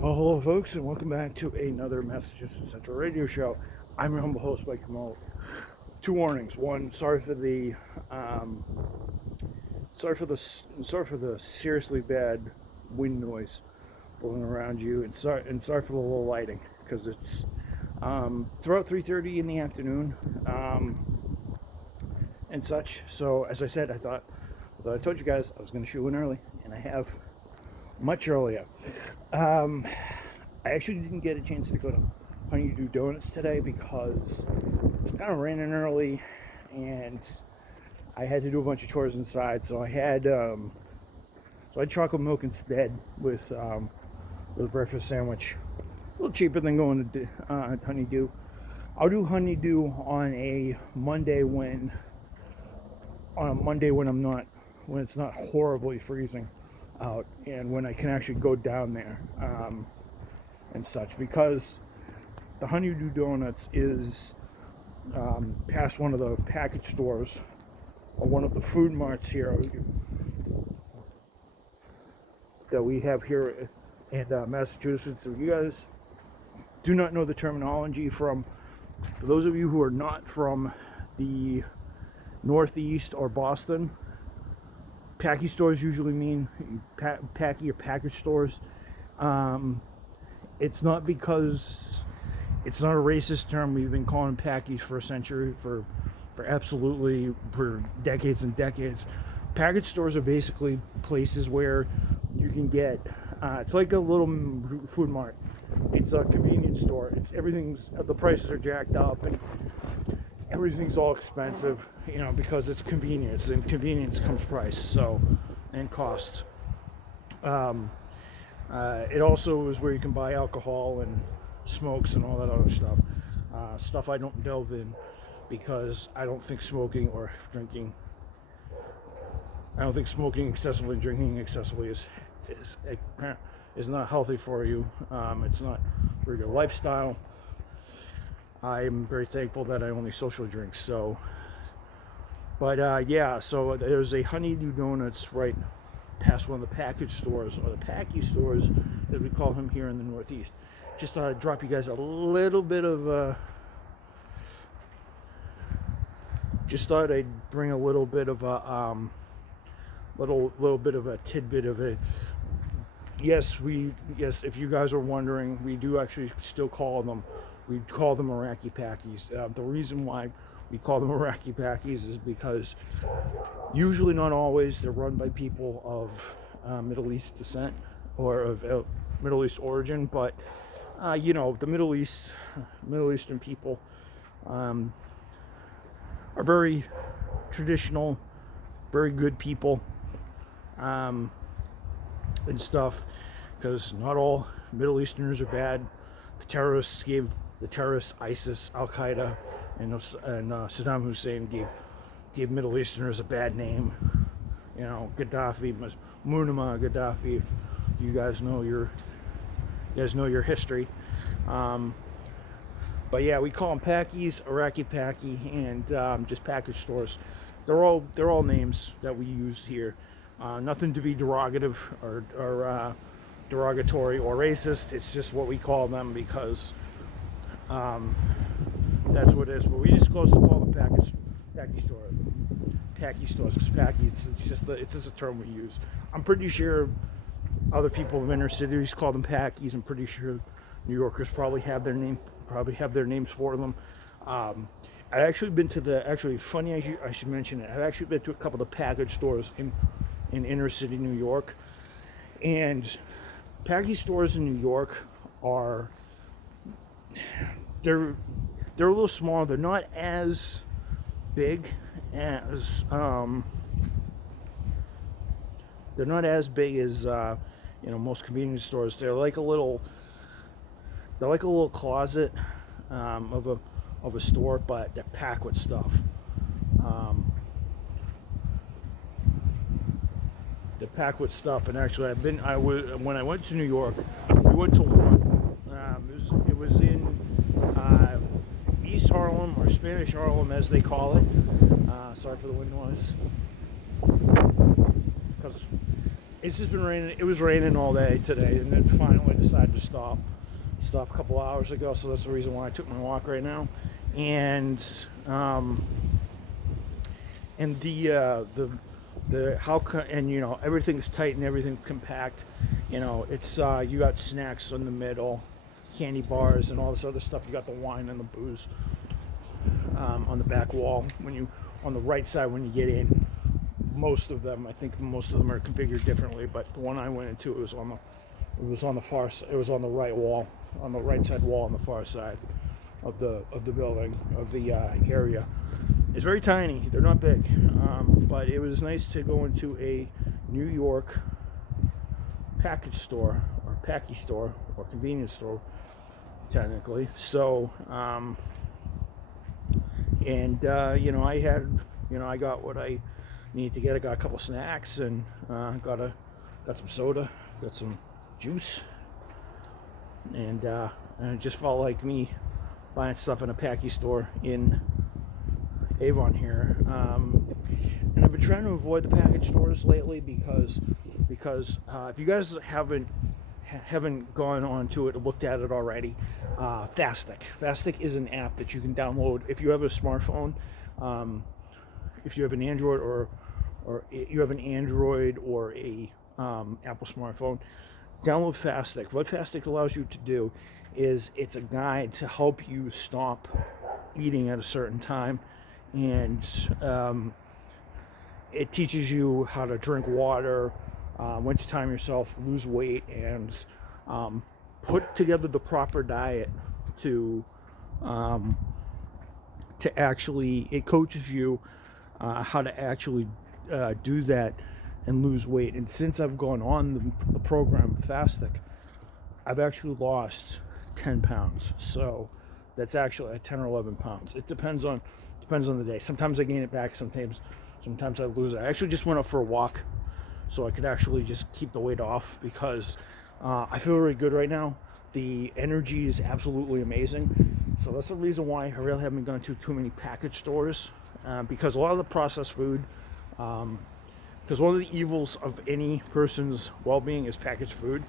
Well, hello, folks, and welcome back to another Massachusetts Central Radio Show. I'm your humble host, Mike Kamalt. Two warnings. One, um, sorry for the seriously bad wind noise blowing around you, and sorry for the low lighting because it's about 3:30 in the afternoon, and such. So, as I said, I told you guys I was going to shoot in early, and I have much earlier. Um, I actually didn't get a chance to go to Honeydew Donuts today because it's kind of raining early, and I had to do a bunch of chores inside. So I had chocolate milk instead with a breakfast sandwich. A little cheaper than going to Honeydew. I'll do Honeydew on a Monday when it's not horribly freezing out, and when I can actually go down there and such, because the Honeydew Donuts is past one of the package stores or one of the food marts here that we have here in Massachusetts. So you guys do not know the terminology for those of you who are not from the Northeast or Boston, package stores usually mean packy or package stores. It's not because it's not a racist term. We've been calling packies for a century, for decades and decades. Package stores are basically places where you can get. It's like a little food mart. It's a convenience store. The prices are jacked up and everything's all expensive, because it's convenience, and convenience comes price, and cost. It also is where you can buy alcohol and smokes and all that other stuff. Stuff I don't delve in because I don't think smoking excessively and drinking excessively is not healthy for you. It's not for your lifestyle. I'm very thankful that I only social drink. So there's a Honeydew Donuts right past one of the package stores, or the packy stores as we call them here in the Northeast. Just thought I'd drop you guys a little bit of just thought I'd bring a little bit of a little bit of a tidbit of it. Yes, if you guys are wondering, we do actually still call them Iraqi Packies. The reason why we call them Iraqi Packies is because usually, not always, they're run by people of Middle East descent or of Middle East origin, but the Middle Eastern people are very traditional, very good people, and stuff, because not all Middle Easterners are bad. The terrorists, ISIS, Al Qaeda, and Saddam Hussein gave Middle Easterners a bad name. Gaddafi, Muammar Gaddafi. If you guys know your history. But yeah, we call them Packies, Iraqi Packy, and just package stores. They're all names that we use here. Nothing to be derogative or derogatory or racist. It's just what we call them because that's what it is. But we just close to call them packy stores, because packy, it's just a term we use. I'm pretty sure other people of inner cities call them packies. I'm pretty sure New Yorkers probably have their names for them. I've actually been to funny I should mention it. I've actually been to a couple of the package stores in inner city New York, and package stores in New York they're a little smaller. They're not as big as most convenience stores. They're like a little closet of a store, but they're packed with stuff. And actually, when I went to New York, we went to one. It was in East Harlem, or Spanish Harlem as they call it. Sorry for the wind noise. Because it's just been raining. It was raining all day today, and then finally decided to stop a couple hours ago. So that's the reason why I took my walk right now. And the and you know, everything's tight and everything's compact. You know, it's you got snacks in the middle, candy bars, and all this other stuff. You got the wine and the booze on the back wall on the right side when you get in. Most of them, I think most of them are configured differently, but the one I went into, it was on the right wall, on the right side wall on the far side of the building, of the area. It's very tiny. They're not big, but it was nice to go into a New York package store or packy store or convenience store, technically. So, you know, I got what I needed to get. I got a couple snacks and got some soda, got some juice, and it just felt like me buying stuff in a packy store in Avon here. And I've been trying to avoid the package stores lately because if you guys haven't gone on to it or looked at it already, Fastic is an app that you can download if you have a smartphone. If you have an Android or you have an Android or a Apple smartphone, download Fastic. What Fastic allows you to do is it's a guide to help you stop eating at a certain time, and it teaches you how to drink water, when to time yourself, lose weight, and put together the proper diet to actually, it coaches you how to actually do that and lose weight. And since I've gone on the program Fastic, I've actually lost 10 pounds. So that's actually 10 or 11 pounds. It depends on the day. Sometimes I gain it back, sometimes I lose it. I actually just went up for a walk so I could actually just keep the weight off, because I feel really good right now. The energy is absolutely amazing. So that's the reason why I really haven't gone to too many package stores, because a lot of the processed food, because one of the evils of any person's well-being is packaged food.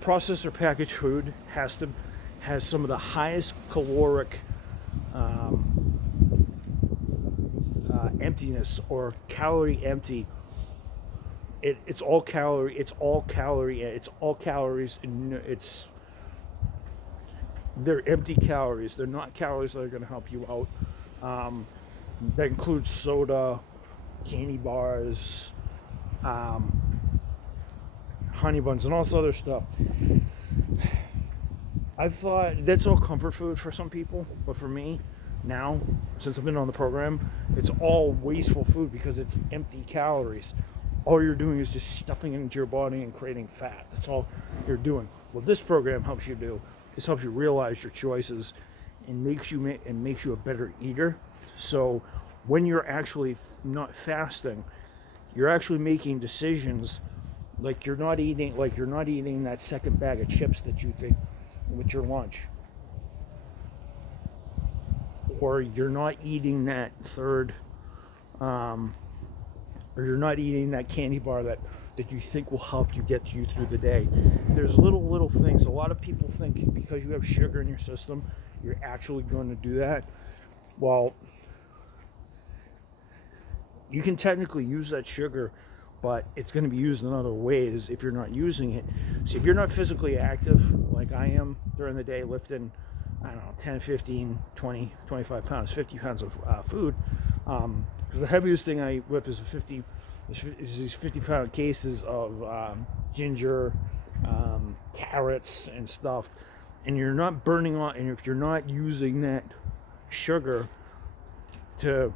Processed or packaged food has some of the highest caloric emptiness, or calorie empty. It's all calories, and they're empty calories. They're not calories that are going to help you out. That includes soda, candy bars, honey buns, and all this other stuff. I thought that's all comfort food for some people, but for me, now, since I've been on the program, it's all wasteful food because it's empty calories. All you're doing is just stuffing it into your body and creating fat. That's all you're doing. What this program helps you do is helps you realize your choices and makes you a better eater. So when you're actually not fasting, you're actually making decisions like you're not eating that second bag of chips that you think with your lunch, or you're not eating that third or you're not eating that candy bar that you think will help you get you through the day. There's little things. A lot of people think because you have sugar in your system, you're actually going to do that. Well, you can technically use that sugar, but it's going to be used in other ways if you're not using it. So if you're not physically active like I am during the day, lifting, I don't know, 10, 15, 20, 25 pounds, 50 pounds of food, because the heaviest thing I lift is these 50-pound cases of ginger, carrots, and stuff. And you're not burning on, and if you're not using that sugar to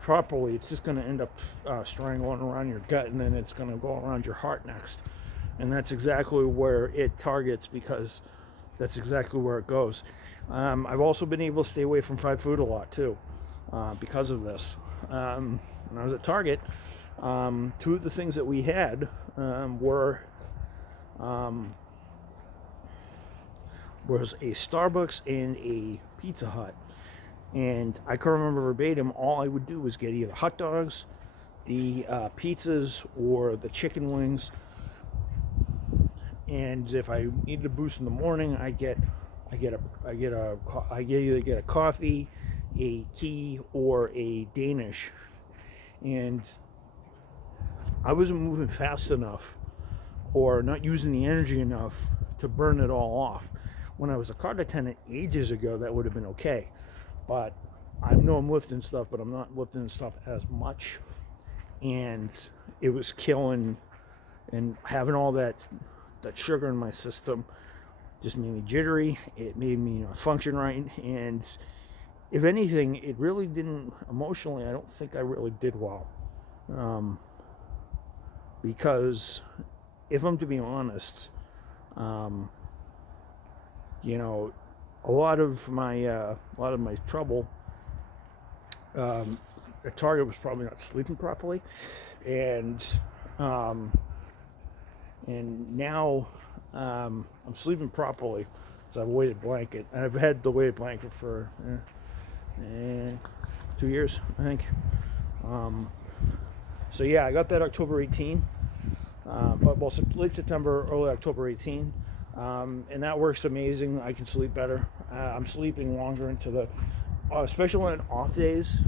properly, it's just going to end up strangling around your gut, and then it's going to go around your heart next. And that's exactly where it targets, because that's exactly where it goes. I've also been able to stay away from fried food a lot too, because of this. When I was at Target, two of the things that we had was a Starbucks and a Pizza Hut. And I can't remember verbatim, all I would do was get either hot dogs, the pizzas or the chicken wings. And if I need a boost in the morning, I either get a coffee, a tea, or a Danish. And I wasn't moving fast enough or not using the energy enough to burn it all off. When I was a cart attendant ages ago, that would have been okay. But I know I'm lifting stuff, but I'm not lifting stuff as much. And it was killing, and having all that sugar in my system just made me jittery. It made me not function right. And if anything, it really didn't, emotionally, I don't think I really did well. Because if I'm to be honest, you know, a lot of my trouble, the target was probably not sleeping properly, and now I'm sleeping properly. So I have a weighted blanket, and I've had the weighted blanket for 2 years, I think. So yeah, I got that October 18, well, late September, early October 18, and that works amazing. I can sleep better. I'm sleeping longer into the, especially on off days.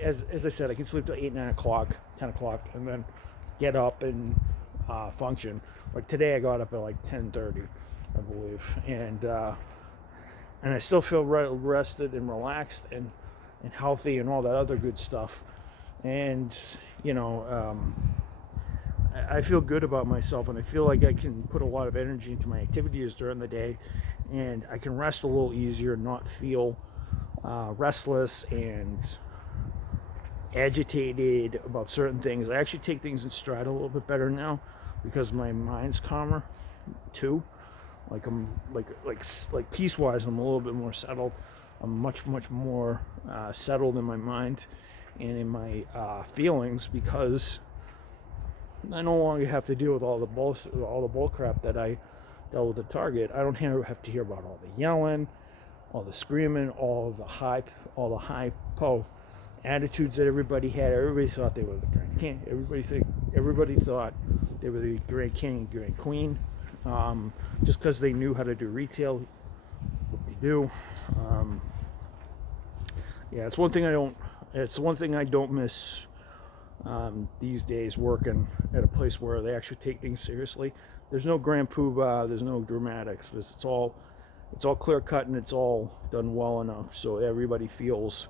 As I said, I can sleep till 8, 9 o'clock, 10 o'clock, and then get up and function. Like today, I got up at like 10:30, I believe, and I still feel rested and relaxed and healthy and all that other good stuff. And you know, I feel good about myself, and I feel like I can put a lot of energy into my activities during the day, and I can rest a little easier and not feel restless and agitated about certain things. I actually take things in stride a little bit better now because my mind's calmer too. Like I'm like peace-wise, I'm a little bit more settled. I'm much more settled in my mind and in my feelings, because I no longer have to deal with all the bull crap that I dealt with the target. I don't have to hear about all the yelling, all the screaming, all the hypo attitudes that everybody had. Everybody thought they were the Grand King. Everybody thought they were the Grand King and Grand Queen, just because they knew how to do retail. What they do. Yeah, it's one thing I don't miss these days, working at a place where they actually take things seriously. There's no grand poobah, there's no dramatics. It's all clear cut, and it's all done well enough so everybody feels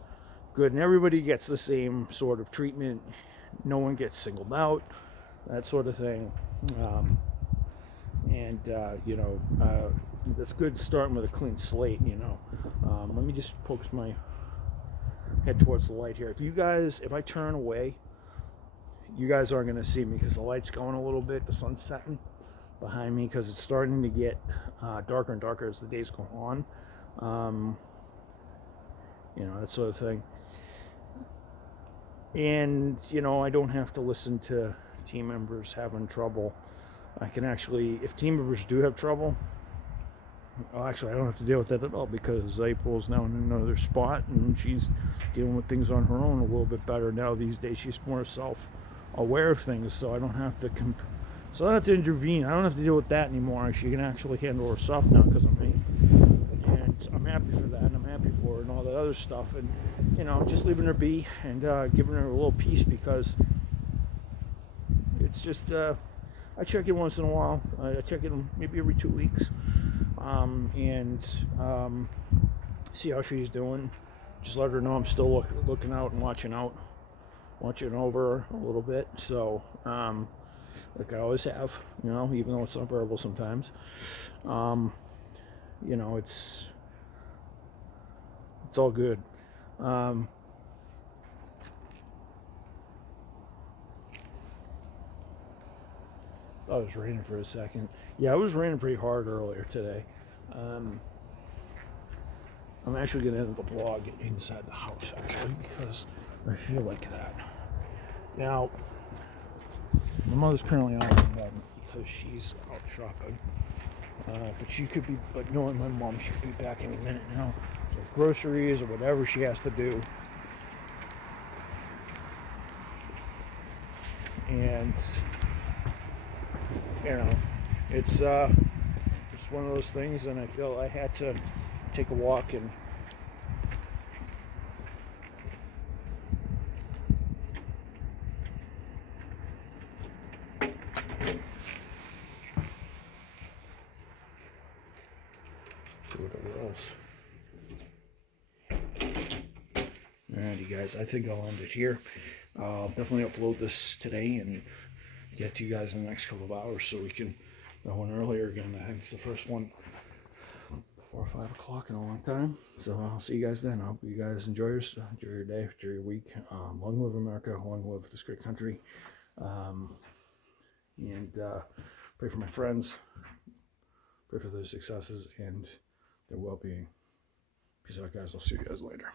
good and everybody gets the same sort of treatment. No one gets singled out, that sort of thing. You know, that's good, starting with a clean slate. You know, let me just focus my head towards the light here. If I turn away, you guys aren't going to see me because the light's going a little bit. The sun's setting behind me because it's starting to get darker and darker as the days go on. You know, that sort of thing. And you know, I don't have to listen to team members having trouble. I can actually, if team members do have trouble, well, actually I don't have to deal with that at all, because April's now in another spot and she's dealing with things on her own a little bit better now these days. She's more self-aware of things, so I don't have to intervene. I don't have to deal with that anymore. She can actually handle herself now because of me, and I'm happy for that, and I'm happy for her and all that other stuff. And you know, just leaving her be and giving her a little peace, because it's just I check in once in a while. I check in maybe every 2 weeks, and see how she's doing. Just let her know I'm still looking out and watching over her a little bit. So like I always have, you know, even though it's not verbal sometimes. You know, it's all good. Thought it was raining for a second. Yeah, it was raining pretty hard earlier today. I'm actually going to end the vlog inside the house, actually, because I feel like that. Now, my mother's currently out in bed because she's out shopping. But knowing my mom, she could be back any minute now with groceries or whatever she has to do. and you know, it's one of those things, and I feel I had to take a walk and do whatever else. Alrighty, guys, I think I'll end it here. I'll definitely upload this today and get to you guys in the next couple of hours so we can go one earlier again. I think it's the first one before 5 o'clock in a long time. So I'll see you guys then. I hope you guys enjoy your day, enjoy your week. Long live America, long live this great country. And pray for my friends, pray for their successes and their well-being. Peace out, guys. I'll see you guys later.